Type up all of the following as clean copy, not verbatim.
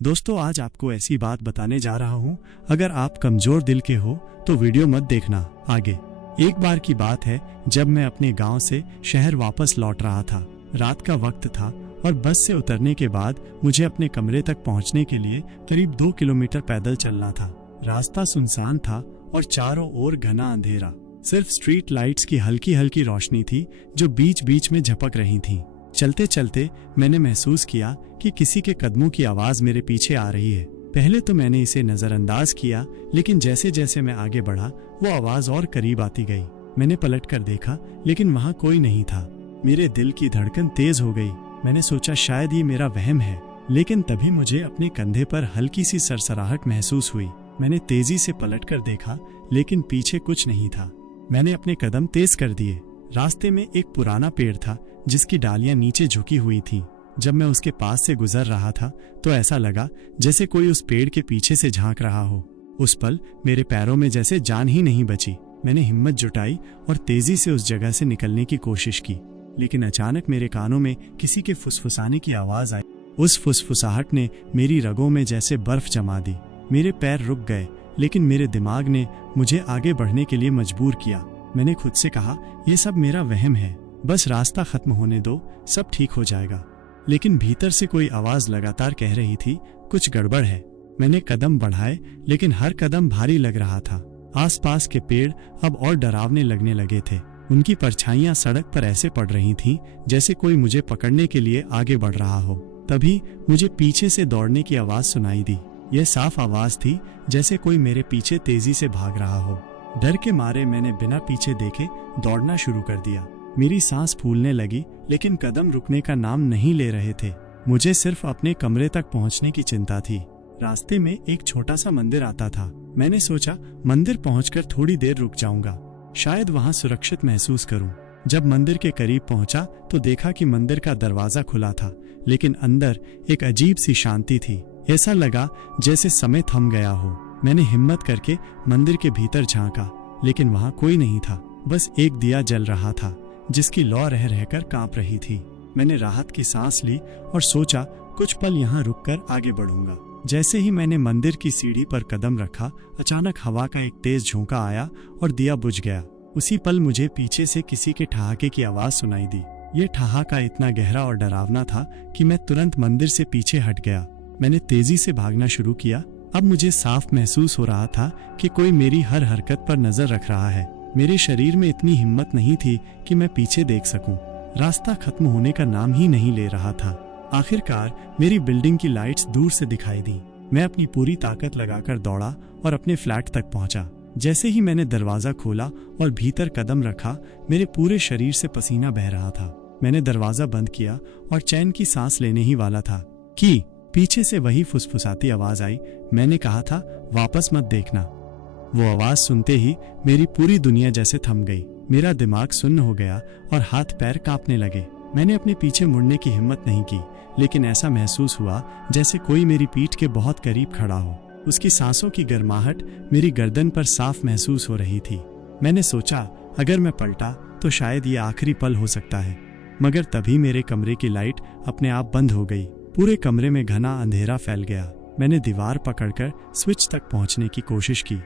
दोस्तों, आज आपको ऐसी बात बताने जा रहा हूँ। अगर आप कमजोर दिल के हो तो वीडियो मत देखना आगे। एक बार की बात है, जब मैं अपने गांव से शहर वापस लौट रहा था। रात का वक्त था और बस से उतरने के बाद मुझे अपने कमरे तक पहुंचने के लिए करीब 2 किलोमीटर पैदल चलना था। रास्ता सुनसान था और चारों ओर घना अंधेरा। सिर्फ स्ट्रीट लाइट्स की हल्की हल्की रोशनी थी जो बीच बीच में झपक रही थी। चलते चलते मैंने महसूस किया कि किसी के कदमों की आवाज मेरे पीछे आ रही है। पहले तो मैंने इसे नजरअंदाज किया, लेकिन जैसे जैसे मैं आगे बढ़ा वो आवाज और करीब आती गई। मैंने पलट कर देखा, लेकिन वहां कोई नहीं था। मेरे दिल की धड़कन तेज हो गई। मैंने सोचा शायद ये मेरा वहम है, लेकिन तभी मुझे अपने कंधे पर हल्की सी सरसराहट महसूस हुई। मैंने तेजी से पलट कर देखा, लेकिन पीछे कुछ नहीं था। मैंने अपने कदम तेज कर दिए। रास्ते में एक पुराना पेड़ था जिसकी डालियां नीचे झुकी हुई थीं। जब मैं उसके पास से गुजर रहा था तो ऐसा लगा जैसे कोई उस पेड़ के पीछे से झांक रहा हो। उस पल मेरे पैरों में जैसे जान ही नहीं बची। मैंने हिम्मत जुटाई और तेजी से उस जगह से निकलने की कोशिश की, लेकिन अचानक मेरे कानों में किसी के फुसफुसाने की आवाज आई। उस फुसफुसाहट ने मेरी रगों में जैसे बर्फ जमा दी। मेरे पैर रुक गए, लेकिन मेरे दिमाग ने मुझे आगे बढ़ने के लिए मजबूर किया। मैंने खुद से कहा, यह सब मेरा वहम है, बस रास्ता खत्म होने दो, सब ठीक हो जाएगा। लेकिन भीतर से कोई आवाज लगातार कह रही थी, कुछ गड़बड़ है। मैंने कदम बढ़ाए, लेकिन हर कदम भारी लग रहा था। आसपास के पेड़ अब और डरावने लगने लगे थे। उनकी परछाइयां सड़क पर ऐसे पड़ रही थीं जैसे कोई मुझे पकड़ने के लिए आगे बढ़ रहा हो। तभी मुझे पीछे से दौड़ने की आवाज सुनाई दी। यह साफ आवाज थी, जैसे कोई मेरे पीछे तेजी से भाग रहा हो। डर के मारे मैंने बिना पीछे देखे दौड़ना शुरू कर दिया। मेरी सांस फूलने लगी, लेकिन कदम रुकने का नाम नहीं ले रहे थे। मुझे सिर्फ अपने कमरे तक पहुंचने की चिंता थी। रास्ते में एक छोटा सा मंदिर आता था। मैंने सोचा मंदिर पहुंचकर थोड़ी देर रुक जाऊंगा, शायद वहां सुरक्षित महसूस करूं। जब मंदिर के करीब पहुंचा तो देखा कि मंदिर का दरवाजा खुला था, लेकिन अंदर एक अजीब सी शांति थी। ऐसा लगा जैसे समय थम गया हो। मैंने हिम्मत करके मंदिर के भीतर झांका, लेकिन वहां कोई नहीं था। बस एक दिया जल रहा था जिसकी लौ रह रहकर कांप रही थी। मैंने राहत की सांस ली और सोचा कुछ पल यहाँ रुककर आगे बढ़ूंगा। जैसे ही मैंने मंदिर की सीढ़ी पर कदम रखा, अचानक हवा का एक तेज झोंका आया और दिया बुझ गया। उसी पल मुझे पीछे से किसी के ठहाके की आवाज सुनाई दी। ये ठहाका इतना गहरा और डरावना था कि मैं तुरंत मंदिर से पीछे हट गया। मैंने तेजी से भागना शुरू किया। अब मुझे साफ महसूस हो रहा था कि कोई मेरी हर हरकत पर नजर रख रहा है। मेरे शरीर में इतनी हिम्मत नहीं थी कि मैं पीछे देख सकूं। रास्ता खत्म होने का नाम ही नहीं ले रहा था। आखिरकार मेरी बिल्डिंग की लाइट्स दूर से दिखाई दी। मैं अपनी पूरी ताकत लगाकर दौड़ा और अपने फ्लैट तक पहुंचा। जैसे ही मैंने दरवाजा खोला और भीतर कदम रखा, मेरे पूरे शरीर से पसीना बह रहा था। मैंने दरवाजा बंद किया और चैन की सांस लेने ही वाला था कि पीछे से वही फुसफुसाती आवाज आई। मैंने कहा था, वापस मत देखना। वो आवाज सुनते ही मेरी पूरी दुनिया जैसे थम गई। मेरा दिमाग सुन्न हो गया और हाथ पैर कांपने लगे। मैंने अपने पीछे मुड़ने की हिम्मत नहीं की, लेकिन ऐसा महसूस हुआ जैसे कोई मेरी पीठ के बहुत करीब खड़ा हो। उसकी सांसों की गर्माहट मेरी गर्दन पर साफ महसूस हो रही थी। मैंने सोचा अगर मैं पलटा तो शायद ये आखिरी पल हो सकता है। मगर तभी मेरे कमरे की लाइट अपने आप बंद हो गई। पूरे कमरे में घना अंधेरा फैल गया। मैंने दीवार पकड़कर स्विच तक पहुंचने की कोशिश की,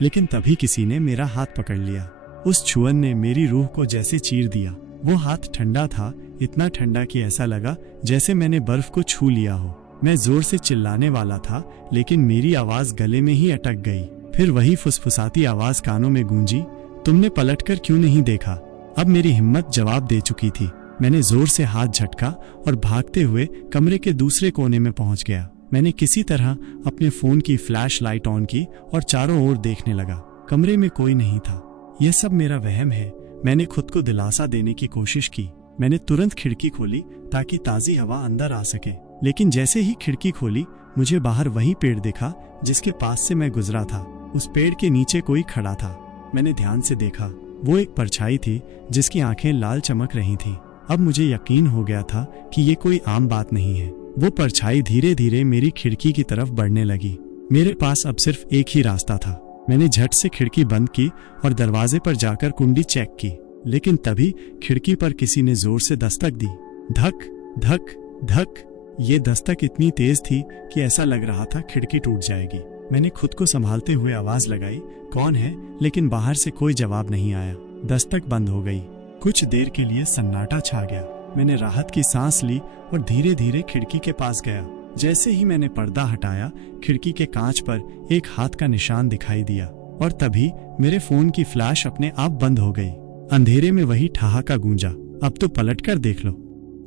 लेकिन तभी किसी ने मेरा हाथ पकड़ लिया। उस छुअन ने मेरी रूह को जैसे चीर दिया। वो हाथ ठंडा था, इतना ठंडा कि ऐसा लगा जैसे मैंने बर्फ को छू लिया हो। मैं जोर से चिल्लाने वाला था, लेकिन मेरी आवाज गले में ही अटक गई। फिर वही फुसफुसाती आवाज कानों में गूंजी, तुमने पलटकर क्यों नहीं देखा? अब मेरी हिम्मत जवाब दे चुकी थी। मैंने जोर से हाथ झटका और भागते हुए कमरे के दूसरे कोने में पहुंच गया। मैंने किसी तरह अपने फोन की फ्लैश लाइट ऑन की और चारों ओर देखने लगा। कमरे में कोई नहीं था। यह सब मेरा वहम है, मैंने खुद को दिलासा देने की कोशिश की। मैंने तुरंत खिड़की खोली ताकि ताजी हवा अंदर आ सके, लेकिन जैसे ही खिड़की खोली मुझे बाहर वही पेड़ दिखा जिसके पास से मैं गुजरा था। उस पेड़ के नीचे कोई खड़ा था। मैंने ध्यान से देखा, वो एक परछाई थी जिसकी आंखें लाल चमक रही थी। अब मुझे यकीन हो गया था कि ये कोई आम बात नहीं है। वो परछाई धीरे धीरे मेरी खिड़की की तरफ बढ़ने लगी। मेरे पास अब सिर्फ एक ही रास्ता था। मैंने झट से खिड़की बंद की और दरवाजे पर जाकर कुंडी चेक की, लेकिन तभी खिड़की पर किसी ने जोर से दस्तक दी। धक धक धक। ये दस्तक इतनी तेज थी कि ऐसा लग रहा था खिड़की टूट जाएगी। मैंने खुद को संभालते हुए आवाज लगाई, कौन है? लेकिन बाहर से कोई जवाब नहीं आया। दस्तक बंद हो गई। कुछ देर के लिए सन्नाटा छा गया। मैंने राहत की सांस ली और धीरे धीरे खिड़की के पास गया। जैसे ही मैंने पर्दा हटाया, खिड़की के कांच पर एक हाथ का निशान दिखाई दिया और तभी मेरे फोन की फ्लैश अपने आप बंद हो गई। अंधेरे में वही ठहाका गूंजा, अब तो पलटकर देख लो।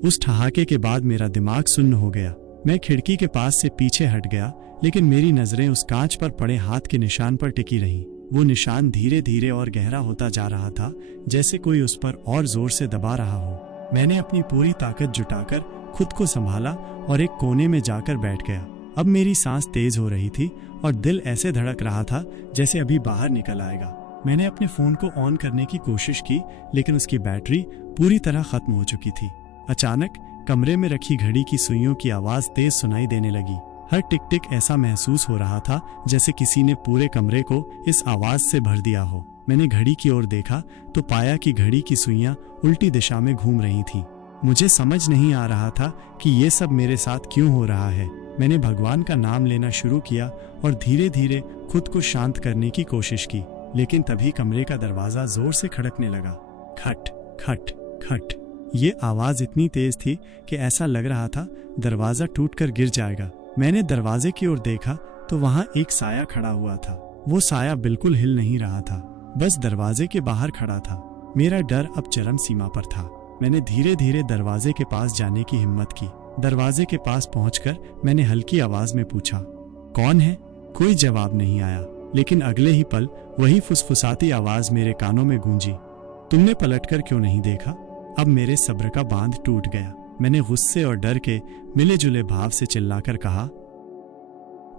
उस ठहाके के बाद मेरा दिमाग सुन्न हो गया। मैं खिड़की के पास से पीछे हट गया, लेकिन मेरी नजरें उस कांच पर पड़े हाथ के निशान पर टिकी रहीं। वो निशान धीरे धीरे और गहरा होता जा रहा था, जैसे कोई उस पर और जोर से दबा रहा हो। मैंने अपनी पूरी ताकत जुटाकर खुद को संभाला और एक कोने में जाकर बैठ गया। अब मेरी सांस तेज हो रही थी और दिल ऐसे धड़क रहा था जैसे अभी बाहर निकल आएगा। मैंने अपने फोन को ऑन करने की कोशिश की, लेकिन उसकी बैटरी पूरी तरह खत्म हो चुकी थी। अचानक कमरे में रखी घड़ी की सुइयों की आवाज तेज सुनाई देने लगी। हर टिक टिक ऐसा महसूस हो रहा था जैसे किसी ने पूरे कमरे को इस आवाज से भर दिया हो। मैंने घड़ी की ओर देखा तो पाया कि घड़ी की सुइयां उल्टी दिशा में घूम रही थीं। मुझे समझ नहीं आ रहा था कि ये सब मेरे साथ क्यों हो रहा है। मैंने भगवान का नाम लेना शुरू किया और धीरे धीरे खुद को शांत करने की कोशिश की, लेकिन तभी कमरे का दरवाजा जोर से खड़कने लगा। खट खट खट। ये आवाज इतनी तेज थी कि ऐसा लग रहा था दरवाजा टूटकर गिर जाएगा। मैंने दरवाजे की ओर देखा तो वहां एक साया खड़ा हुआ था। वो साया बिल्कुल हिल नहीं रहा था, बस दरवाजे के बाहर खड़ा था। मेरा डर अब चरम सीमा पर था। मैंने धीरे धीरे दरवाजे के पास जाने की हिम्मत की। दरवाजे के पास पहुंचकर मैंने हल्की आवाज में पूछा, कौन है? कोई जवाब नहीं आया, लेकिन अगले ही पल वही फुसफुसाती आवाज मेरे कानों में गूंजी, तुमने पलटकर क्यों नहीं देखा? अब मेरे सब्र का बांध टूट गया। मैंने गुस्से और डर के मिले जुले भाव से चिल्लाकर कहा,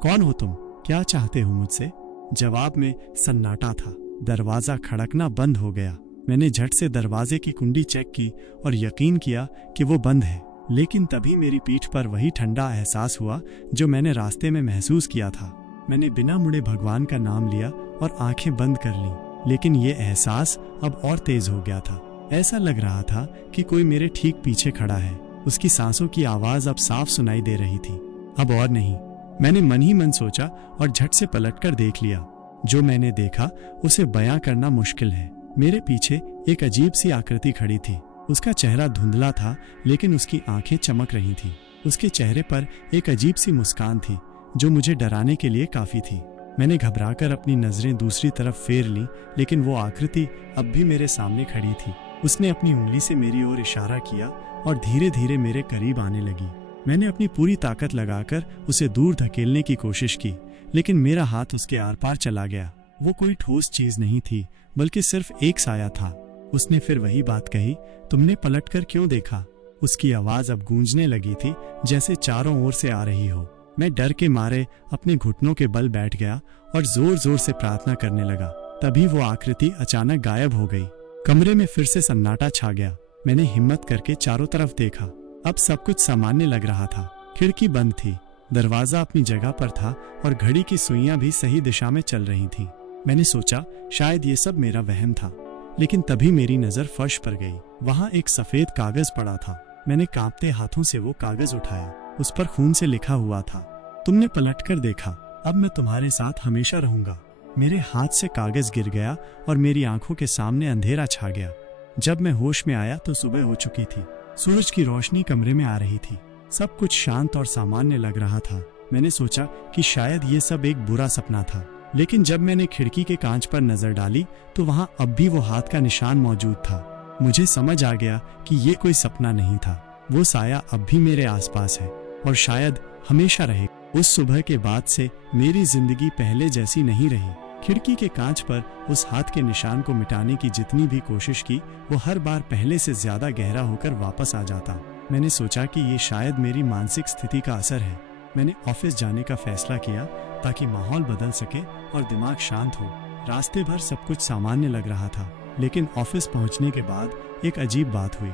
कौन हो तुम? क्या चाहते हो मुझसे? जवाब में सन्नाटा था। दरवाजा खड़कना बंद हो गया। मैंने झट से दरवाजे की कुंडी चेक की और यकीन किया कि वो बंद है, लेकिन तभी मेरी पीठ पर वही ठंडा एहसास हुआ जो मैंने रास्ते में महसूस किया था। मैंने बिना मुड़े भगवान का नाम लिया और आंखें बंद कर लीं, लेकिन ये एहसास अब और तेज हो गया था। ऐसा लग रहा था कि कोई मेरे ठीक पीछे खड़ा है। उसकी सांसों की आवाज अब साफ सुनाई दे रही थी। अब और नहीं, मैंने मन ही मन सोचा और झट से पलटकर देख लिया। जो मैंने देखा उसे बयां करना मुश्किल है। मेरे पीछे एक अजीब सी आकृति खड़ी थी। उसका चेहरा धुंधला था, लेकिन उसकी आंखें चमक रही थीं। उसके चेहरे पर एक अजीब सी मुस्कान थी जो मुझे डराने के लिए काफी थी। मैंने घबराकर अपनी नजरें दूसरी तरफ फेर लीं, लेकिन वो आकृति अब भी मेरे सामने खड़ी थी। उसने अपनी उंगली से मेरी ओर इशारा किया और धीरे धीरे मेरे करीब आने लगी। मैंने अपनी पूरी ताकत लगाकर उसे दूर धकेलने की कोशिश की, लेकिन मेरा हाथ उसके आर पार चला गया। वो कोई ठोस चीज नहीं थी, बल्कि सिर्फ एक साया था। उसने फिर वही बात कही, तुमने पलटकर क्यों देखा? उसकी आवाज अब गूंजने लगी थी, जैसे चारों ओर से आ रही हो। मैं डर के मारे अपने घुटनों के बल बैठ गया और जोर जोर से प्रार्थना करने लगा। तभी वो आकृति अचानक गायब हो गई। कमरे में फिर से सन्नाटा छा गया। मैंने हिम्मत करके चारों तरफ देखा। अब सब कुछ सामान्य लग रहा था। खिड़की बंद थी, दरवाजा अपनी जगह पर था और घड़ी की सुइयां भी सही दिशा में चल रही थीं। मैंने सोचा शायद ये सब मेरा वहम था, लेकिन तभी मेरी नजर फर्श पर गई। वहां एक सफेद कागज पड़ा था। मैंने कांपते हाथों से वो कागज उठाया। उस पर खून से लिखा हुआ था, तुमने पलटकर देखा, अब मैं तुम्हारे साथ हमेशा रहूंगा। मेरे हाथ से कागज गिर गया और मेरी आंखों के सामने अंधेरा छा गया। जब मैं होश में आया तो सुबह हो चुकी थी। सूरज की रोशनी कमरे में आ रही थी। सब कुछ शांत और सामान्य लग रहा था। मैंने सोचा कि शायद ये सब एक बुरा सपना था, लेकिन जब मैंने खिड़की के कांच पर नजर डाली तो वहां अब भी वो हाथ का निशान मौजूद था। मुझे समझ आ गया कि ये कोई सपना नहीं था। वो साया अब भी मेरे आसपास है और शायद हमेशा रहे। उस सुबह के बाद से मेरी जिंदगी पहले जैसी नहीं रही। खिड़की के कांच पर उस हाथ के निशान को मिटाने की जितनी भी कोशिश की, वो हर बार पहले से ज्यादा गहरा होकर वापस आ जाता। मैंने सोचा कि ये शायद मेरी मानसिक स्थिति का असर है। मैंने ऑफिस जाने का फैसला किया ताकि माहौल बदल सके और दिमाग शांत हो। रास्ते भर सब कुछ सामान्य लग रहा था, लेकिन ऑफिस पहुंचने के बाद एक अजीब बात हुई।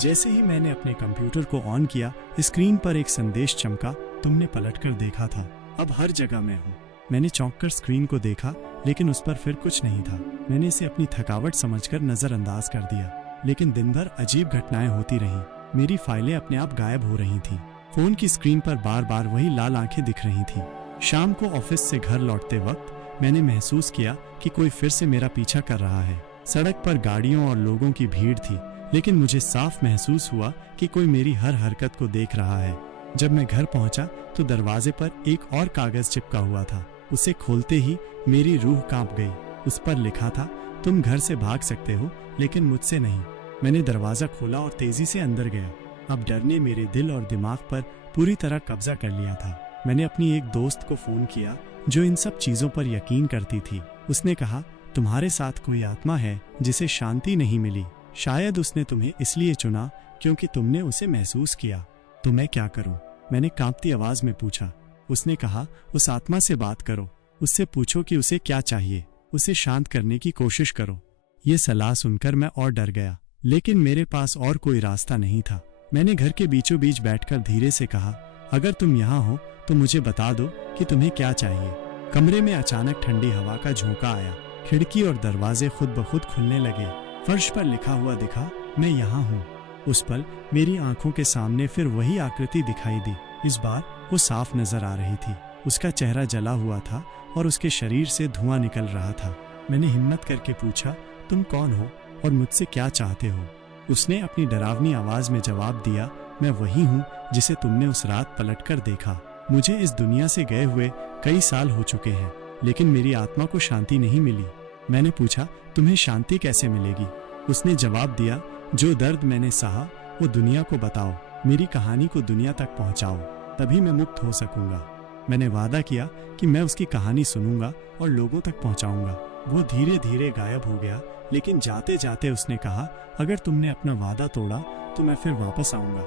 जैसे ही मैंने अपने कंप्यूटर को ऑन किया, स्क्रीन पर एक संदेश चमका, तुमने पलटकर देखा था, अब हर जगह मैं हूँ। मैंने चौंककर स्क्रीन को देखा, लेकिन उस पर फिर कुछ नहीं था। मैंने इसे अपनी थकावट समझकर नजरअंदाज कर दिया, लेकिन दिन भर अजीब घटनाएं होती रहीं। मेरी फाइलें अपने आप गायब हो रही थीं। फोन की स्क्रीन पर बार बार वही लाल आंखें दिख रही थीं। शाम को ऑफिस से घर लौटते वक्त मैंने महसूस किया कि कोई फिर से मेरा पीछा कर रहा है। सड़क पर गाड़ियों और लोगों की भीड़ थी, लेकिन मुझे साफ महसूस हुआ कि कोई मेरी हर हरकत को देख रहा है। जब मैं घर पहुंचा तो दरवाजे पर एक और कागज चिपका हुआ था। उसे खोलते ही मेरी रूह कांप गई। उस पर लिखा था, तुम घर से भाग सकते हो लेकिन मुझसे नहीं। मैंने दरवाजा खोला और तेजी से अंदर गया। अब डर ने मेरे दिल और दिमाग पर पूरी तरह कब्जा कर लिया था। मैंने अपनी एक दोस्त को फोन किया जो इन सब चीजों पर यकीन करती थी। उसने कहा, तुम्हारे साथ कोई आत्मा है जिसे शांति नहीं मिली। शायद उसने तुम्हें इसलिए चुना क्योंकि तुमने उसे महसूस किया। तो मैं क्या करूं? मैंने कांपती आवाज में पूछा। उसने कहा, उस आत्मा से बात करो, उससे पूछो कि उसे क्या चाहिए, उसे शांत करने की कोशिश करो। ये सलाह सुनकर मैं और डर गया, लेकिन मेरे पास और कोई रास्ता नहीं था। मैंने घर के बीचों बीच बैठकर धीरे से कहा, अगर तुम यहाँ हो तो मुझे बता दो कि तुम्हें क्या चाहिए। कमरे में अचानक ठंडी हवा का झोंका आया। खिड़की और दरवाजे खुद ब खुद खुलने लगे। फर्श पर लिखा हुआ दिखा, मैं यहाँ हूँ। उस पल मेरी आंखों के सामने फिर वही आकृति दिखाई दी। इस बार वो साफ नजर आ रही थी। उसका चेहरा जला हुआ था और उसके शरीर से धुआं निकल रहा था। मैंने हिम्मत करके पूछा, तुम कौन हो और मुझसे क्या चाहते हो? उसने अपनी डरावनी आवाज में जवाब दिया, मैं वही हूँ जिसे तुमने उस रात पलटकर देखा। मुझे इस दुनिया से गए हुए कई साल हो चुके हैं, लेकिन मेरी आत्मा को शांति नहीं मिली। मैंने पूछा, तुम्हें शांति कैसे मिलेगी? उसने जवाब दिया, जो दर्द मैंने सहा वो दुनिया को बताओ, मेरी कहानी को दुनिया तक पहुंचाओ, तभी मैं मुक्त हो सकूंगा। मैंने वादा किया कि मैं उसकी कहानी सुनूंगा और लोगों तक पहुंचाऊंगा। वो धीरे धीरे गायब हो गया, लेकिन जाते जाते उसने कहा, अगर तुमने अपना वादा तोड़ा तो मैं फिर वापस आऊंगा।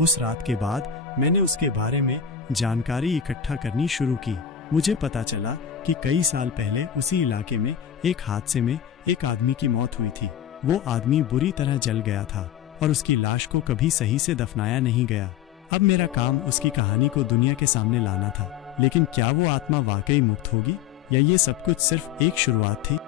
उस रात के बाद मैंने उसके बारे में जानकारी इकट्ठा करनी शुरू की। मुझे पता चला कि कई साल पहले उसी इलाके में एक हादसे में एक आदमी की मौत हुई थी। वो आदमी बुरी तरह जल गया था और उसकी लाश को कभी सही से दफनाया नहीं गया। अब मेरा काम उसकी कहानी को दुनिया के सामने लाना था, लेकिन क्या वो आत्मा वाकई मुक्त होगी या ये सब कुछ सिर्फ एक शुरुआत थी?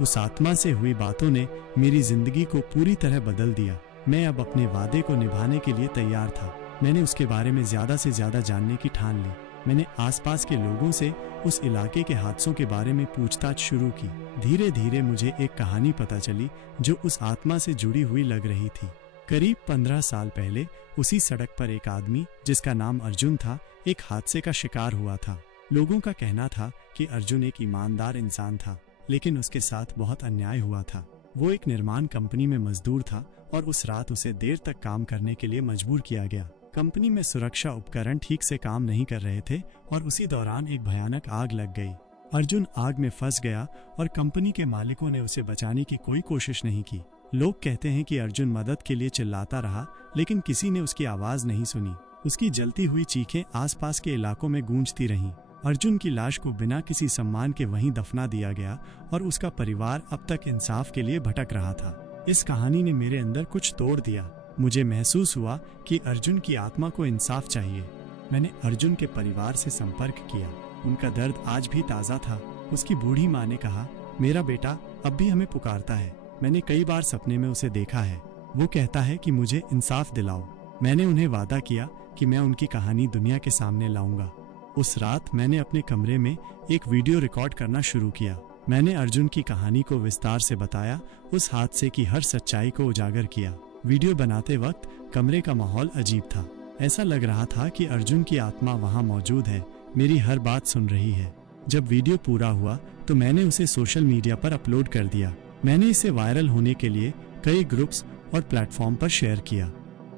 उस आत्मा से हुई बातों ने मेरी जिंदगी को पूरी तरह बदल दिया। मैं अब अपने वादे को निभाने के लिए तैयार था। मैंने उसके बारे में ज्यादा से ज्यादा जानने की ठान ली। मैंने आसपास के लोगों से उस इलाके के हादसों के बारे में पूछताछ शुरू की। धीरे धीरे मुझे एक कहानी पता चली जो उस आत्मा से जुड़ी हुई लग रही थी। करीब 15 साल पहले उसी सड़क पर एक आदमी जिसका नाम अर्जुन था, एक हादसे का शिकार हुआ था। लोगों का कहना था कि अर्जुन एक ईमानदार इंसान था, लेकिन उसके साथ बहुत अन्याय हुआ था। वो एक निर्माण कंपनी में मजदूर था और उस रात उसे देर तक काम करने के लिए मजबूर किया गया। कंपनी में सुरक्षा उपकरण ठीक से काम नहीं कर रहे थे और उसी दौरान एक भयानक आग लग गई। अर्जुन आग में फंस गया और कंपनी के मालिकों ने उसे बचाने की कोई कोशिश नहीं की। लोग कहते हैं कि अर्जुन मदद के लिए चिल्लाता रहा, लेकिन किसी ने उसकी आवाज नहीं सुनी। उसकी जलती हुई चीखें आसपास के इलाकों में गूंजती रहीं। अर्जुन की लाश को बिना किसी सम्मान के वहीं दफना दिया गया और उसका परिवार अब तक इंसाफ के लिए भटक रहा था। इस कहानी ने मेरे अंदर कुछ तोड़ दिया। मुझे महसूस हुआ कि अर्जुन की आत्मा को इंसाफ चाहिए। मैंने अर्जुन के परिवार से संपर्क किया। उनका दर्द आज भी ताज़ा था। उसकी बूढ़ी माँ ने कहा, मेरा बेटा अब भी हमें पुकारता है। मैंने कई बार सपने में उसे देखा है। वो कहता है कि मुझे इंसाफ दिलाओ। मैंने उन्हें वादा किया कि मैं उनकी कहानी दुनिया के सामने लाऊंगा। उस रात मैंने अपने कमरे में एक वीडियो रिकॉर्ड करना शुरू किया। मैंने अर्जुन की कहानी को विस्तार से बताया, उस हादसे की हर सच्चाई को उजागर किया। वीडियो बनाते वक्त कमरे का माहौल अजीब था। ऐसा लग रहा था कि अर्जुन की आत्मा वहां मौजूद है, मेरी हर बात सुन रही है। जब वीडियो पूरा हुआ तो मैंने उसे सोशल मीडिया पर अपलोड कर दिया। मैंने इसे वायरल होने के लिए कई ग्रुप्स और प्लेटफॉर्म पर शेयर किया।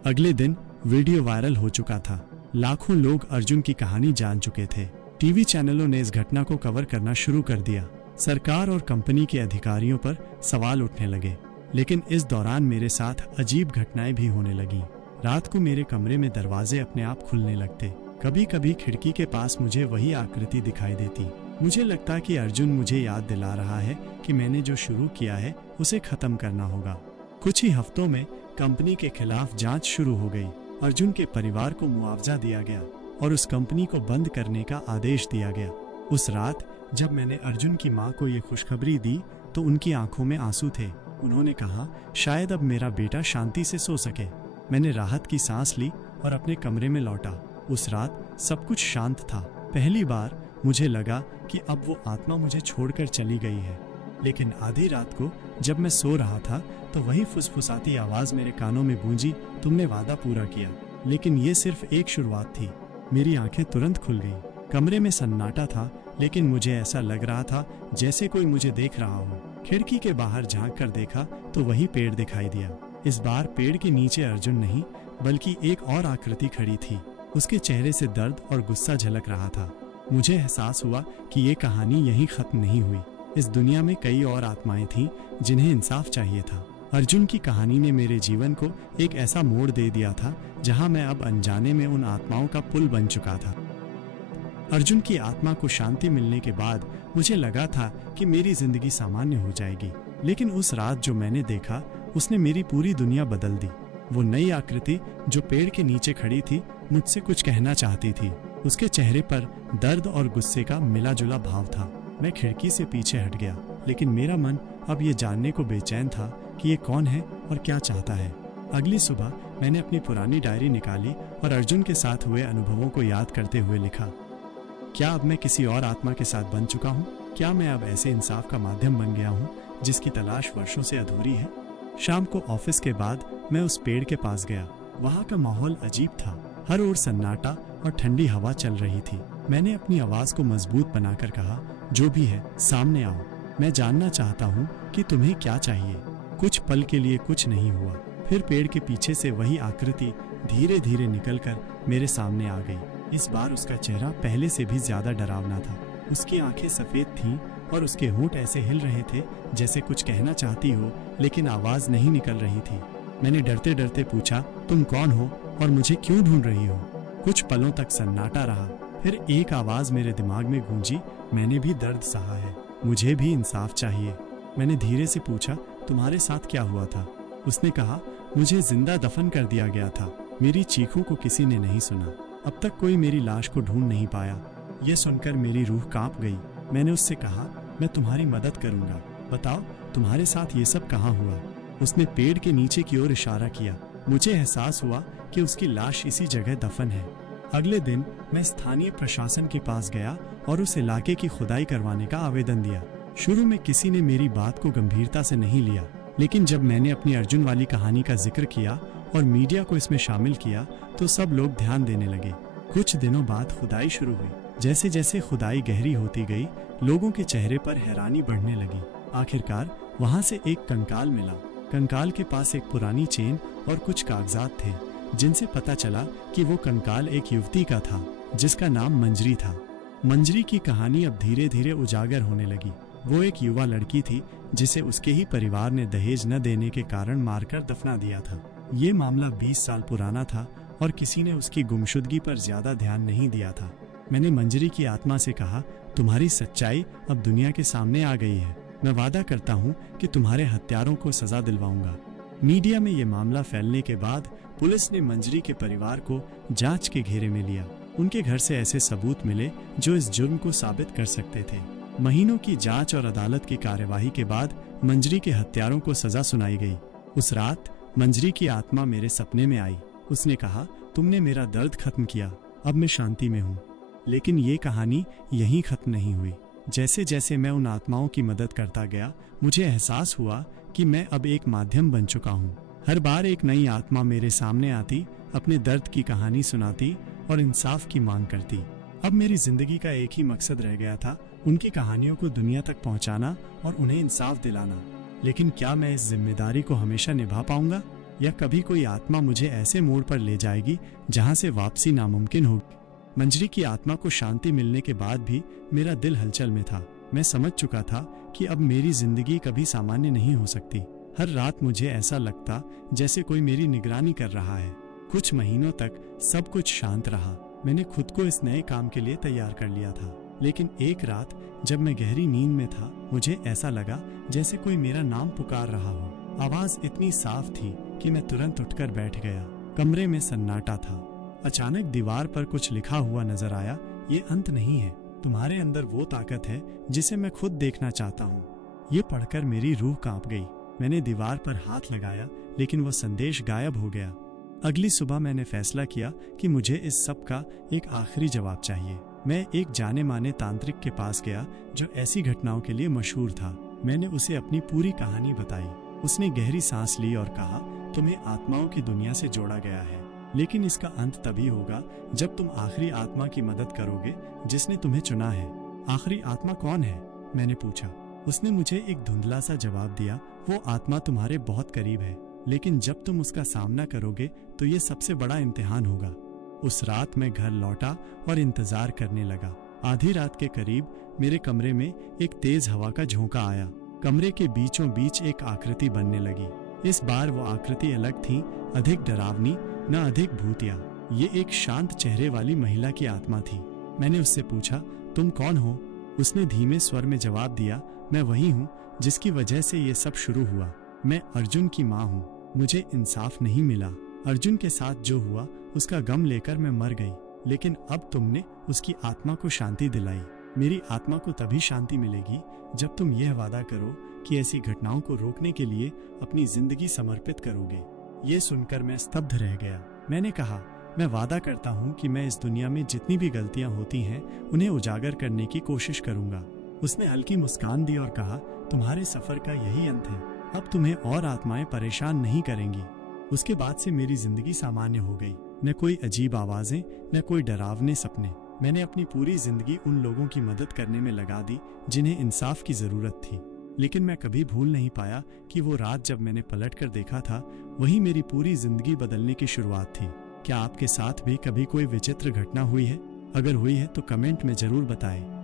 अगले दिन वीडियो वायरल हो चुका था। लाखों लोग अर्जुन की कहानी जान चुके थे। टीवी चैनलों ने इस घटना को कवर करना शुरू कर दिया। सरकार और कंपनी के अधिकारियों पर सवाल उठने लगे। लेकिन इस दौरान मेरे साथ अजीब घटनाएं भी होने लगीं। रात को मेरे कमरे में दरवाजे अपने आप खुलने लगते। कभी कभी खिड़की के पास मुझे वही आकृति दिखाई देती। मुझे लगता कि अर्जुन मुझे याद दिला रहा है कि मैंने जो शुरू किया है उसे खत्म करना होगा। कुछ ही हफ्तों में कंपनी के खिलाफ जांच शुरू हो गई। अर्जुन के परिवार को मुआवजा दिया गया और उस कंपनी को बंद करने का आदेश दिया गया। उस रात जब मैंने अर्जुन की माँ को ये खुशखबरी दी तो उनकी आंखों में आंसू थे। उन्होंने कहा, शायद अब मेरा बेटा शांति से सो सके। मैंने राहत की सांस ली और अपने कमरे में लौटा। उस रात सब कुछ शांत था। पहली बार मुझे लगा कि अब वो आत्मा मुझे छोड़कर चली गई है। लेकिन आधी रात को जब मैं सो रहा था तो वही फुसफुसाती आवाज मेरे कानों में गूंजी, तुमने वादा पूरा किया। लेकिन ये सिर्फ एक शुरुआत थी। मेरी आंखें तुरंत खुल गईं। कमरे में सन्नाटा था, लेकिन मुझे ऐसा लग रहा था जैसे कोई मुझे देख रहा हो। खिड़की के बाहर झांक कर देखा तो वही पेड़ दिखाई दिया। इस बार पेड़ के नीचे अर्जुन नहीं बल्कि एक और आकृति खड़ी थी। उसके चेहरे से दर्द और गुस्सा झलक रहा था। मुझे एहसास हुआ कि ये कहानी यहीं खत्म नहीं हुई। इस दुनिया में कई और आत्माएं थीं जिन्हें इंसाफ चाहिए था। अर्जुन की कहानी ने मेरे जीवन को एक ऐसा मोड़ दे दिया था जहां मैं अब अनजाने में उन आत्माओं का पुल बन चुका था। अर्जुन की आत्मा को शांति मिलने के बाद मुझे लगा था कि मेरी जिंदगी सामान्य हो जाएगी। लेकिन उस रात जो मैंने देखा उसने मेरी पूरी दुनिया बदल दी। वो नई आकृति जो पेड़ के नीचे खड़ी थी मुझसे कुछ कहना चाहती थी। उसके चेहरे पर दर्द और गुस्से का मिला जुला भाव था। मैं खिड़की से पीछे हट गया, लेकिन मेरा मन अब ये जानने को बेचैन था कि ये कौन है और क्या चाहता है। अगली सुबह मैंने अपनी पुरानी डायरी निकाली और अर्जुन के साथ हुए अनुभवों को याद करते हुए लिखा, क्या अब मैं किसी और आत्मा के साथ बन चुका हूँ? क्या मैं अब ऐसे इंसाफ का माध्यम बन गया हूँ जिसकी तलाश वर्षों से अधूरी है? शाम को ऑफिस के बाद मैं उस पेड़ के पास गया। वहाँ का माहौल अजीब था। हर ओर सन्नाटा और ठंडी हवा चल रही थी। मैंने अपनी आवाज को मजबूत बनाकर कहा, जो भी है सामने आओ। मैं जानना चाहता हूँ कि तुम्हें क्या चाहिए। कुछ पल के लिए कुछ नहीं हुआ। फिर पेड़ के पीछे से वही आकृति धीरे धीरे निकलकर मेरे सामने आ गई। इस बार उसका चेहरा पहले से भी ज्यादा डरावना था। उसकी आंखें सफेद थीं और उसके होंठ ऐसे हिल रहे थे जैसे कुछ कहना चाहती हो, लेकिन आवाज नहीं निकल रही थी। मैंने डरते डरते पूछा, तुम कौन हो और मुझे क्यों ढूंढ रही हो? कुछ पलों तक सन्नाटा रहा। फिर एक आवाज मेरे दिमाग में गूंजी, मैंने भी दर्द सहा है, मुझे भी इंसाफ चाहिए। मैंने धीरे से पूछा, तुम्हारे साथ क्या हुआ था? उसने कहा, मुझे जिंदा दफन कर दिया गया था। मेरी चीखों को किसी ने नहीं सुना। अब तक कोई मेरी लाश को ढूंढ नहीं पाया। यह सुनकर मेरी रूह कांप गई। मैंने उससे कहा, मैं तुम्हारी मदद करूंगा। बताओ, तुम्हारे साथ ये सब कहाँ हुआ? उसने पेड़ के नीचे की ओर इशारा किया। मुझे एहसास हुआ कि उसकी लाश इसी जगह दफन है। अगले दिन मैं स्थानीय प्रशासन के पास गया और उस इलाके की खुदाई करवाने का आवेदन दिया। शुरू में किसी ने मेरी बात को गंभीरता से नहीं लिया, लेकिन जब मैंने अपनी अर्जुन वाली कहानी का जिक्र किया और मीडिया को इसमें शामिल किया तो सब लोग ध्यान देने लगे। कुछ दिनों बाद खुदाई शुरू हुई। जैसे जैसे खुदाई गहरी होती गई, लोगों के चेहरे पर हैरानी बढ़ने लगी। आखिरकार वहां से एक कंकाल मिला। कंकाल के पास एक पुरानी चेन और कुछ कागजात थे, जिनसे पता चला कि वो कंकाल एक युवती का था जिसका नाम मंजरी था। मंजरी की कहानी अब धीरे धीरे उजागर होने लगी। वो एक युवा लड़की थी जिसे उसके ही परिवार ने दहेज न देने के कारण मारकर दफना दिया था। ये मामला 20 साल पुराना था और किसी ने उसकी गुमशुदगी पर ज्यादा ध्यान नहीं दिया था। मैंने मंजरी की आत्मा से कहा, तुम्हारी सच्चाई अब दुनिया के सामने आ गई है। मैं वादा करता हूँ कि तुम्हारे हत्यारों को सजा दिलवाऊंगा। मीडिया में ये मामला फैलने के बाद पुलिस ने मंजरी के परिवार को जांच के घेरे में लिया। उनके घर से ऐसे सबूत मिले जो इस जुर्म को साबित कर सकते थे। महीनों की जांच और अदालत की कार्यवाही के बाद मंजरी के हत्यारों को सजा सुनाई गई। उस रात मंजरी की आत्मा मेरे सपने में आई। उसने कहा, तुमने मेरा दर्द खत्म किया, अब मैं शांति में हूँ। लेकिन ये कहानी यहीं खत्म नहीं हुई। जैसे जैसे मैं उन आत्माओं की मदद करता गया, मुझे एहसास हुआ कि मैं अब एक माध्यम बन चुका हूँ। हर बार एक नई आत्मा मेरे सामने आती, अपने दर्द की कहानी सुनाती और इंसाफ की मांग करती। अब मेरी जिंदगी का एक ही मकसद रह गया था, उनकी कहानियों को दुनिया तक पहुंचाना और उन्हें इंसाफ दिलाना। लेकिन क्या मैं इस जिम्मेदारी को हमेशा निभा पाऊंगा, या कभी कोई आत्मा मुझे ऐसे मोड़ पर ले जाएगी जहां से वापसी नामुमकिन होगी? मंजरी की आत्मा को शांति मिलने के बाद भी मेरा दिल हलचल में था। मैं समझ चुका था कि अब मेरी जिंदगी कभी सामान्य नहीं हो सकती। हर रात मुझे ऐसा लगता जैसे कोई मेरी निगरानी कर रहा है। कुछ महीनों तक सब कुछ शांत रहा। मैंने खुद को इस नए काम के लिए तैयार कर लिया था। लेकिन एक रात जब मैं गहरी नींद में था, मुझे ऐसा लगा जैसे कोई मेरा नाम पुकार रहा हो। आवाज इतनी साफ थी कि मैं तुरंत उठकर बैठ गया। कमरे में सन्नाटा था। अचानक दीवार पर कुछ लिखा हुआ नजर आया, ये अंत नहीं है, तुम्हारे अंदर वो ताकत है जिसे मैं खुद देखना चाहता हूँ। ये पढ़कर मेरी रूह कांप गई। मैंने दीवार पर हाथ लगाया, लेकिन वो संदेश गायब हो गया। अगली सुबह मैंने फैसला किया कि मुझे इस सब का एक आखिरी जवाब चाहिए। मैं एक जाने माने तांत्रिक के पास गया जो ऐसी घटनाओं के लिए मशहूर था। मैंने उसे अपनी पूरी कहानी बताई। उसने गहरी सांस ली और कहा, तुम्हें आत्माओं की दुनिया से जोड़ा गया है, लेकिन इसका अंत तभी होगा जब तुम आखिरी आत्मा की मदद करोगे जिसने तुम्हें चुना है। आखिरी आत्मा कौन है? मैंने पूछा। उसने मुझे एक धुंधला सा जवाब दिया, वो आत्मा तुम्हारे बहुत करीब है, लेकिन जब तुम उसका सामना करोगे तो ये सबसे बड़ा इम्तिहान होगा। उस रात मैं घर लौटा और इंतजार करने लगा। आधी रात के करीब मेरे कमरे में एक तेज हवा का झोंका आया। कमरे के बीचों बीच एक आकृति बनने लगी। इस बार वो आकृति अलग थी, अधिक डरावनी, न अधिक भूतिया। ये एक शांत चेहरे वाली महिला की आत्मा थी। मैंने उससे पूछा, तुम कौन हो? उसने धीमे स्वर में जवाब दिया, मैं वही हूँ जिसकी वजह से ये सब शुरू हुआ। मैं अर्जुन की माँ हूँ। मुझे इंसाफ नहीं मिला। अर्जुन के साथ जो हुआ उसका गम लेकर मैं मर गई, लेकिन अब तुमने उसकी आत्मा को शांति दिलाई। मेरी आत्मा को तभी शांति मिलेगी जब तुम यह वादा करो कि ऐसी घटनाओं को रोकने के लिए अपनी जिंदगी समर्पित करोगे। ये सुनकर मैं स्तब्ध रह गया। मैंने कहा, मैं वादा करता हूँ कि मैं इस दुनिया में जितनी भी गलतियाँ होती हैं उन्हें उजागर करने की कोशिश करूंगा। उसने हल्की मुस्कान दी और कहा, तुम्हारे सफर का यही अंत है। अब तुम्हें और आत्माएं परेशान नहीं करेंगी। उसके बाद से मेरी जिंदगी सामान्य हो गई। न कोई अजीब आवाजें, न कोई डरावने सपने। मैंने अपनी पूरी जिंदगी उन लोगों की मदद करने में लगा दी जिन्हें इंसाफ की जरूरत थी। लेकिन मैं कभी भूल नहीं पाया कि वो रात जब मैंने पलट कर देखा था, वही मेरी पूरी जिंदगी बदलने की शुरुआत थी। क्या आपके साथ भी कभी कोई विचित्र घटना हुई है? अगर हुई है तो कमेंट में जरूर बताएं।